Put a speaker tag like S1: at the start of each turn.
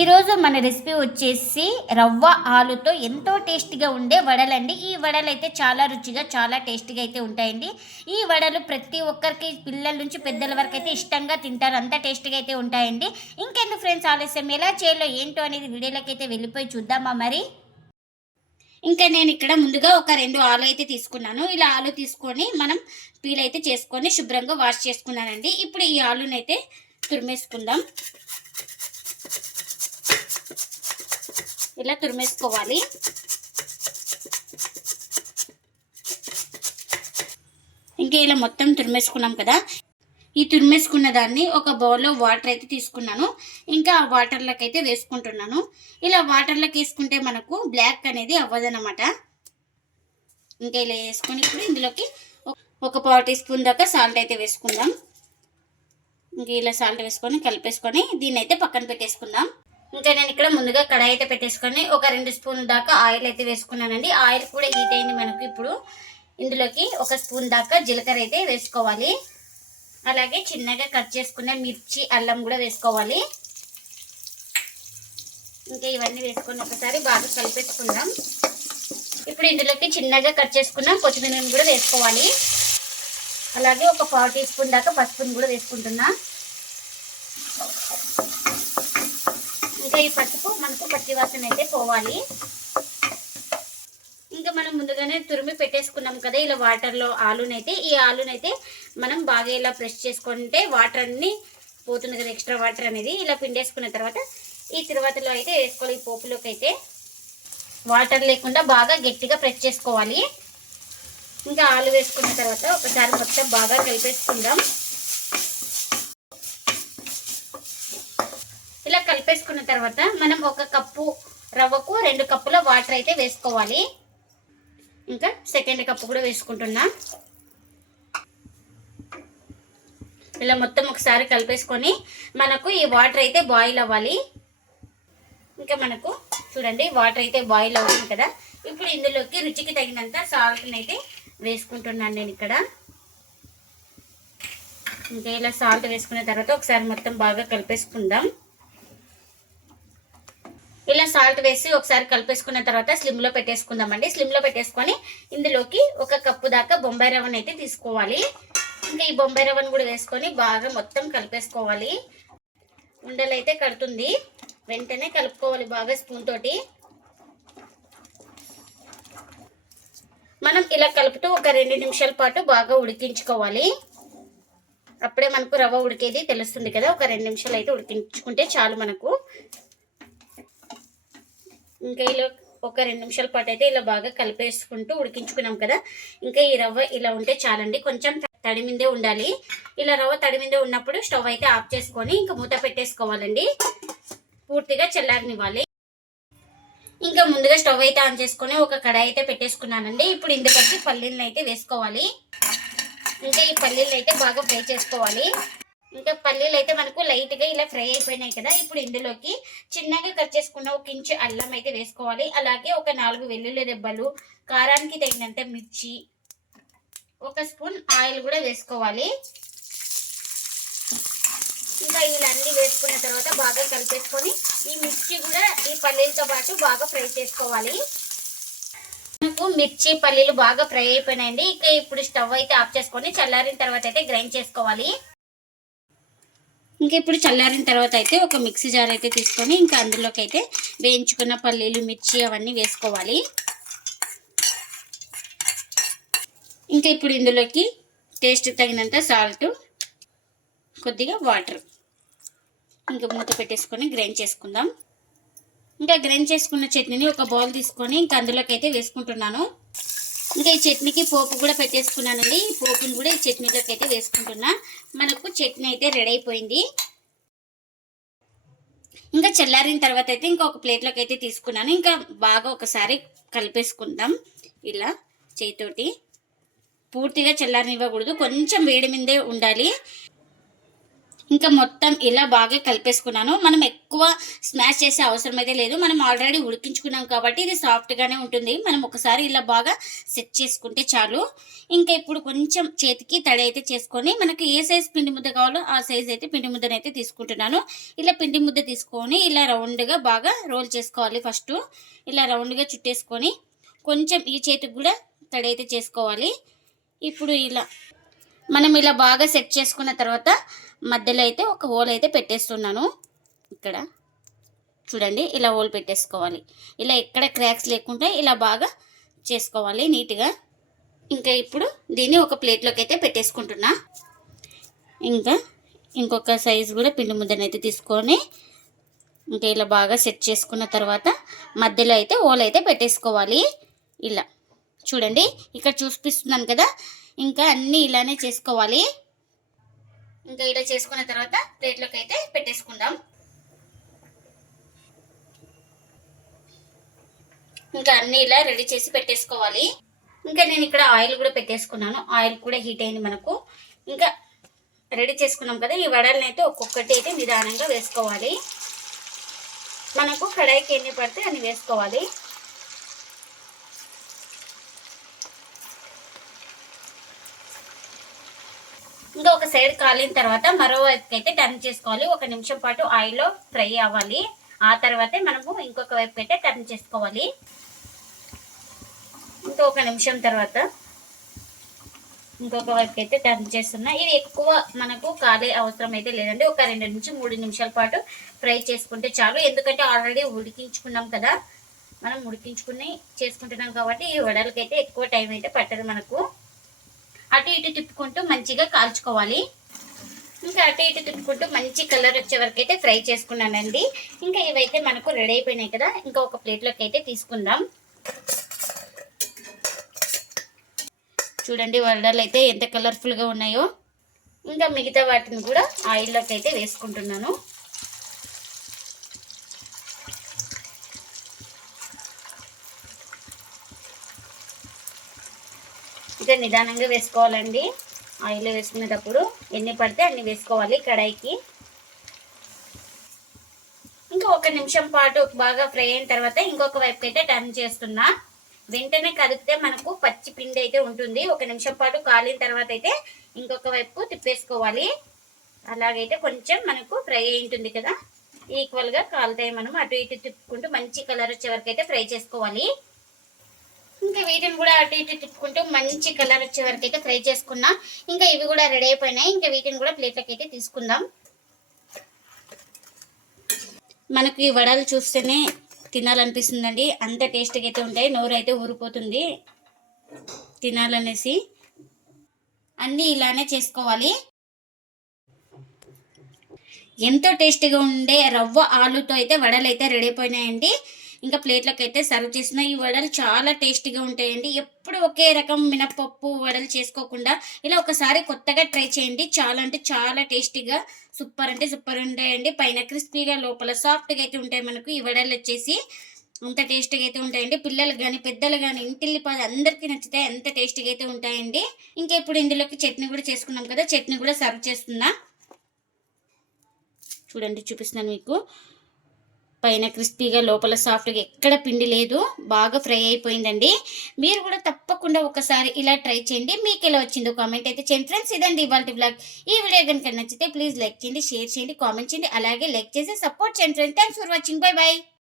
S1: ఈరోజు మన రెసిపీ వచ్చేసి రవ్వ ఆలుతో ఎంతో టేస్టీగా ఉండే వడలండి ఈ వడలు అయితే చాలా రుచిగా చాలా టేస్టీగా అయితే ఉంటాయండి. ఈ వడలు ప్రతి ఒక్కరికి పిల్లల నుంచి పెద్దల వరకు అయితే ఇష్టంగా తింటారు. అంత టేస్టీగా అయితే ఉంటాయండి. ఇంకెందుకు ఫ్రెండ్స్ ఆలస్యం ఎలా చేయాలో ఏంటో అనేది వీడియోలోకి అయితే వెళ్ళిపోయి చూద్దామా మరి? ఇంకా నేను ఇక్కడ ముందుగా ఒక రెండు ఆలు అయితే తీసుకున్నాను. ఇలా ఆలు తీసుకొని మనం పీల్ అయితే చేసుకొని శుభ్రంగా వాష్ చేసుకున్నానండి. ఇప్పుడు ఈ ఆలునైతే తురిమేసుకుందాం. ఇలా తురిమేసుకోవాలి. ఇంకా ఇలా మొత్తం తురిమేసుకున్నాం కదా. ఈ తురిమేసుకున్న దాన్ని ఒక బౌల్లో వాటర్ అయితే తీసుకున్నాను. ఇంకా ఆ వాటర్లోకి అయితే వేసుకుంటున్నాను. ఇలా వాటర్లోకి వేసుకుంటే మనకు బ్లాక్ అనేది అవ్వదనమాట ఇంకా ఇలా వేసుకొని ఇప్పుడు ఇందులోకి ఒక పావు టీ స్పూన్ దాకా సాల్ట్ అయితే వేసుకుందాం. ఇంకా ఇలా సాల్ట్ వేసుకొని కలిపేసుకొని దీన్ని అయితే పక్కన పెట్టేసుకుందాం. ఇంకా నేను ఇక్కడ ముందుగా కడాయి అయితే పెట్టేసుకొని ఒక రెండు స్పూన్ దాకా ఆయిల్ అయితే వేసుకున్నానండి. ఆయిల్ కూడా హీట్ అయింది మనకు ఇప్పుడు. ఇందులోకి ఒక స్పూన్ దాకా జీలకర్ర అయితే వేసుకోవాలి. అలాగే చిన్నగా కట్ చేసుకున్న మిర్చి అల్లం కూడా వేసుకోవాలి. ఇంకా ఇవన్నీ వేసుకొని ఒకసారి బాగా కలిపేసుకుందాం. ఇప్పుడు ఇందులోకి చిన్నగా కట్ చేసుకున్న కొత్తిమీర కూడా వేసుకోవాలి. అలాగే ఒక పావు టీ స్పూన్ దాకా పసుపుని కూడా వేసుకుంటున్నాను ఇంకా ఈ పసుపు మనకు పచ్చి వాసన అయితే పోవాలి. ఇంకా మనం ముందుగానే తురిమి పెట్టేసుకున్నాం కదా ఇలా వాటర్లో ఆలునైతే. ఈ ఆలునైతే మనం బాగా ఇలా ప్రెస్ చేసుకుంటే వాటర్ అన్ని పోతుంది కదా ఎక్స్ట్రా వాటర్ అనేది. ఇలా పిండేసుకున్న తర్వాత ఈ తిరువాతలో అయితే వేసుకోవాలి. ఈ పోపులోకి అయితే వాటర్ లేకుండా బాగా గట్టిగా ప్రెస్ చేసుకోవాలి. ఇంకా ఆలు వేసుకున్న తర్వాత ఒకసారి మొత్తం బాగా కలిపేసుకుందాం ఇలా వేసుకున్న తర్వాత మనం ఒక కప్పు రవ్వకు రెండు కప్పుల వాటర్ అయితే వేసుకోవాలి. ఇంకా సెకండ్ కప్పు కూడా వేసుకుంటున్నా. ఇలా మొత్తం ఒకసారి కలిపేసుకొని మనకు ఈ వాటర్ అయితే బాయిల్ అవ్వాలి. ఇంకా మనకు చూడండి వాటర్ అయితే బాయిల్ అవుతుంది కదా. ఇప్పుడు ఇందులోకి రుచికి తగినంత సాల్ట్ని అయితే వేసుకుంటున్నాను నేను ఇక్కడ. ఇంకా ఇలా సాల్ట్ వేసుకున్న తర్వాత ఒకసారి మొత్తం బాగా కలిపేసుకుందాం. ఇలా సాల్ట్ వేసి ఒకసారి కలిపేసుకున్న తర్వాత స్లిమ్లో పెట్టేసుకుందామండి. స్లిమ్లో పెట్టేసుకొని ఇందులోకి ఒక కప్పు దాకా బొంబాయి రవ్వను అయితే తీసుకోవాలి. ఇంకా ఈ బొంబాయి రవ్వను కూడా వేసుకొని బాగా మొత్తం కలిపేసుకోవాలి. ఉండలు అయితే కడుతుంది. వెంటనే కలుపుకోవాలి బాగా స్పూన్ తోటి. మనం ఇలా కలుపుతూ ఒక రెండు నిమిషాల పాటు బాగా ఉడికించుకోవాలి. అప్పుడే మనకు రవ్వ ఉడికేది తెలుస్తుంది కదా ఒక రెండు నిమిషాలు అయితే ఉడికించుకుంటే చాలు మనకు. ఇంకా ఇలా ఒక రెండు నిమిషాల పాటు అయితే ఇలా బాగా కలిపేసుకుంటూ ఉడికించుకున్నాం కదా. ఇంకా ఈ రవ్వ ఇలా ఉంటే చాలండి. కొంచెం తడి మీదే ఉండాలి. ఇలా రవ్వ తడి మీదే ఉన్నప్పుడు స్టవ్ అయితే ఆఫ్ చేసుకొని ఇంకా మూత పెట్టేసుకోవాలండి. పూర్తిగా చల్లారనివ్వాలి. ఇంకా ముందుగా స్టవ్ అయితే ఆన్ చేసుకొని ఒక కడాయి అయితే పెట్టేసుకున్నానండి. ఇప్పుడు ఇందులోకి పల్లీలను అయితే వేసుకోవాలి. ఇంకా ఈ పల్లీలు అయితే బాగా ఫ్రై చేసుకోవాలి. ఇంకా పల్లీలు అయితే మనకు లైట్గా ఇలా ఫ్రై అయిపోయినాయి కదా ఇప్పుడు ఇందులోకి చిన్నగా కట్ చేసుకున్న ఒక ఇంచు అల్లం అయితే వేసుకోవాలి. అలాగే ఒక నాలుగు వెల్లుల్లి రెబ్బలు కారానికి తగినంత మిర్చి ఒక స్పూన్ ఆయిల్ కూడా వేసుకోవాలి. ఇంకా ఇలా అన్ని వేసుకున్న తర్వాత బాగా కలిపేసుకొని ఈ మిర్చి కూడా ఈ పల్లీలతో పాటు బాగా ఫ్రై చేసుకోవాలి. మనకు మిర్చి పల్లీలు బాగా ఫ్రై అయిపోయినాయండి. ఇక ఇప్పుడు స్టవ్ అయితే ఆఫ్ చేసుకొని చల్లారిన తర్వాత అయితే గ్రైండ్ చేసుకోవాలి. ఇంకా ఇప్పుడు చల్లారిన తర్వాత అయితే ఒక మిక్సీ జార్ అయితే తీసుకొని ఇంకా అందులోకి అయితే వేయించుకున్న పల్లీలు మిర్చి అవన్నీ వేసుకోవాలి. ఇంకా ఇప్పుడు ఇందులోకి టేస్ట్ తగినంత సాల్ట్ కొద్దిగా వాటర్. ఇంకా మూత పెట్టేసుకొని గ్రైండ్ చేసుకుందాం. ఇంకా గ్రైండ్ చేసుకున్న చట్నీని ఒక బౌల్ తీసుకొని ఇంకా అందులోకి అయితే వేసుకుంటున్నాను. ఇంకా ఈ చట్నీకి పోపు కూడా పెట్టేసుకున్నానండి. ఈ పోపుని కూడా ఈ చట్నీలోకి అయితే వేసుకుంటున్నా. మనకు చట్నీ అయితే రెడీ అయిపోయింది. ఇంకా చల్లారిన తర్వాత అయితే ఇంకా ఒక ప్లేట్లోకి అయితే తీసుకున్నాను. ఇంకా బాగా ఒకసారి కలిపేసుకుందాం ఇలా చేతితోటి. పూర్తిగా చల్లారనివ్వకూడదు. కొంచెం వేడి మీదే ఉండాలి. ఇంకా మొత్తం ఇలా బాగా కలిపేసుకున్నాను. మనం ఎక్కువ స్మాష్ చేసే అవసరం అయితే లేదు. మనం ఆల్రెడీ ఉడికించుకున్నాం కాబట్టి ఇది సాఫ్ట్గానే ఉంటుంది. మనం ఒకసారి ఇలా బాగా సెట్ చేసుకుంటే చాలు. ఇంకా ఇప్పుడు కొంచెం చేతికి తడి అయితే చేసుకొని మనకి ఏ సైజ్ పిండి ముద్ద కావాలో ఆ సైజ్ అయితే పిండి ముద్దనైతే అయితే తీసుకుంటున్నాను. ఇలా పిండి ముద్ద తీసుకొని ఇలా రౌండ్గా బాగా రోల్ చేసుకోవాలి ఫస్ట్ ఇలా రౌండ్గా చుట్టేసుకొని కొంచెం ఈ చేతికి కూడా తడి అయితే చేసుకోవాలి. ఇప్పుడు ఇలా మనం ఇలా బాగా సెట్ చేసుకున్న తర్వాత మధ్యలో అయితే ఒక హోల్ అయితే పెట్టేస్తున్నాను. ఇక్కడ చూడండి ఇలా హోల్ పెట్టేసుకోవాలి. ఇలా ఎక్కడ క్రాక్స్ లేకుండా ఇలా బాగా చేసుకోవాలి నీట్గా. ఇంకా ఇప్పుడు దీన్ని ఒక ప్లేట్లోకి అయితే పెట్టేసుకుంటున్నా. ఇంకా ఇంకొక సైజు కూడా పిండి ముద్దనైతే తీసుకొని ఇంకా ఇలా బాగా సెట్ చేసుకున్న తర్వాత మధ్యలో అయితే హోల్ అయితే పెట్టేసుకోవాలి. ఇలా చూడండి ఇక్కడ చూపిస్తున్నాను కదా. ఇంకా అన్నీ ఇలానే చేసుకోవాలి. ఇంకా ఇలా చేసుకున్న తర్వాత ప్లేట్లోకి అయితే పెట్టేసుకుందాం. ఇంకా అన్నీ ఇలా రెడీ చేసి పెట్టేసుకోవాలి. ఇంకా నేను ఇక్కడ ఆయిల్ కూడా పెట్టేసుకున్నాను. ఆయిల్ కూడా హీట్ అయింది మనకు. ఇంకా రెడీ చేసుకున్నాం కదా ఈ వడల్ని అయితే ఒక్కొక్కటి అయితే నిదానంగా వేసుకోవాలి. మనకు కడాయికి ఎన్ని పడితే అన్ని వేసుకోవాలి. ఇంకా ఒక సైడ్ కాలిన తర్వాత మరోవైపుకి అయితే టర్న్ చేసుకోవాలి. ఒక నిమిషం పాటు ఆయిల్లో ఫ్రై అవ్వాలి. ఆ తర్వాతే మనము ఇంకొక వైపుకి అయితే టర్న్ చేసుకోవాలి. ఇంకా ఒక నిమిషం తర్వాత ఇంకొక వైపుకి అయితే టర్న్ చేస్తున్నా. ఇది ఎక్కువ మనకు కాలే అవసరం అయితే లేదండి. ఒక రెండు నుంచి మూడు నిమిషాల పాటు ఫ్రై చేసుకుంటే చాలు. ఎందుకంటే ఆల్రెడీ ఉడికించుకున్నాం కదా. మనం ఉడికించుకుని చేసుకుంటున్నాం కాబట్టి ఈ వడలకైతే ఎక్కువ టైం అయితే పట్టదు మనకు. అటు ఇటు తిప్పుకుంటూ మంచిగా కాల్చుకోవాలి. ఇంకా అటు ఇటు తిప్పుకుంటూ మంచి కలర్ వచ్చే వరకు అయితే ఫ్రై చేసుకున్నానండి. ఇంకా ఇవైతే మనకు రెడీ అయిపోయినాయి కదా ఇంకా ఒక ప్లేట్లోకి అయితే తీసుకుందాం. చూడండి వడలు అయితే ఎంత కలర్ఫుల్గా ఉన్నాయో. ఇంకా మిగతా వాటిని కూడా ఆయిల్లోకి అయితే వేసుకుంటున్నాను. ఇంకా నిదానంగా వేసుకోవాలండి. ఆయిల్ వేసుకునేటప్పుడు ఎన్ని పడితే అన్ని వేసుకోవాలి కడాయికి. ఇంకా ఒక నిమిషం పాటు బాగా ఫ్రై అయిన తర్వాత ఇంకొక వైపుకి అయితే టర్న్ చేస్తున్నా. వెంటనే కదిపితే మనకు పచ్చి పిండి అయితే ఉంటుంది. ఒక నిమిషం పాటు కాలిన తర్వాత అయితే ఇంకొక వైపు తిప్పేసుకోవాలి. అలాగైతే కొంచెం మనకు ఫ్రై అయి ఉంటుంది కదా. ఈక్వల్గా కాలుతాయి మనం. అటు ఇటు తిప్పుకుంటూ మంచి కలర్ వచ్చే వరకు అయితే ఫ్రై చేసుకోవాలి. ఇంకా వీటిని కూడా అటు ఇటు తిప్పుకుంటూ మంచి కలర్ వచ్చే వరకు అయితే ఫ్రై చేసుకున్నా. ఇంకా ఇవి కూడా రెడీ అయిపోయినాయి. ఇంకా వీటిని కూడా ప్లేట్లోకి అయితే తీసుకుందాం. మనకు ఈ వడలు చూస్తేనే తినాలనిపిస్తుందండి. అంత టేస్ట్గా అయితే ఉంటాయి. నోరు అయితే ఊరిపోతుంది. తినాలనేసి. అన్నీ ఇలానే చేసుకోవాలి. ఎంతో టేస్టీగా ఉండే రవ్వ ఆలుతో అయితే వడలు అయితే రెడీ అయిపోయినాయండి. ఇంకా ప్లేట్లకు అయితే సర్వ్ చేసిన. ఈ వడలు చాలా టేస్టీగా ఉంటాయండి. ఎప్పుడు ఒకే రకం మినపప్పు వడలు చేసుకోకుండా ఇలా ఒకసారి కొత్తగా ట్రై చేయండి. చాలా అంటే చాలా టేస్టీగా సూపర్ అంటే సూపర్ ఉంటాయండి. పైన క్రిస్పీగా లోపల సాఫ్ట్గా అయితే ఉంటాయి మనకు. ఈ వడలు వచ్చేసి అంత టేస్టీగా అయితే ఉంటాయండి. పిల్లలు కానీ పెద్దలు కానీ ఇంటిల్లిపాది అందరికీ నచ్చితే ఎంత టేస్టీగా అయితే ఉంటాయండి. ఇంకా ఇప్పుడు ఇందులోకి చట్నీ కూడా చేసుకున్నాం కదా చట్నీ కూడా సర్వ్ చేస్తున్నా. చూడండి చూపిస్తున్నాను మీకు. పైన క్రిస్పీగా లోపల సాఫ్ట్గా ఎక్కడ పిండి లేదు బాగా ఫ్రై అయిపోయిందండి. మీరు కూడా తప్పకుండా ఒకసారి ఇలా ట్రై చేయండి. మీకు ఎలా వచ్చిందో కామెంట్ అయితే చేయండి. ఫ్రెండ్స్ ఇదండి ఇవాళ బ్లాగ్. ఈ వీడియో కనుక నచ్చితే ప్లీజ్ లైక్ చేయండి షేర్ చేయండి కామెంట్ చేయండి అలాగే లైక్ చేసి సపోర్ట్ చేయండి. Friends thanks for watching. Bye bye.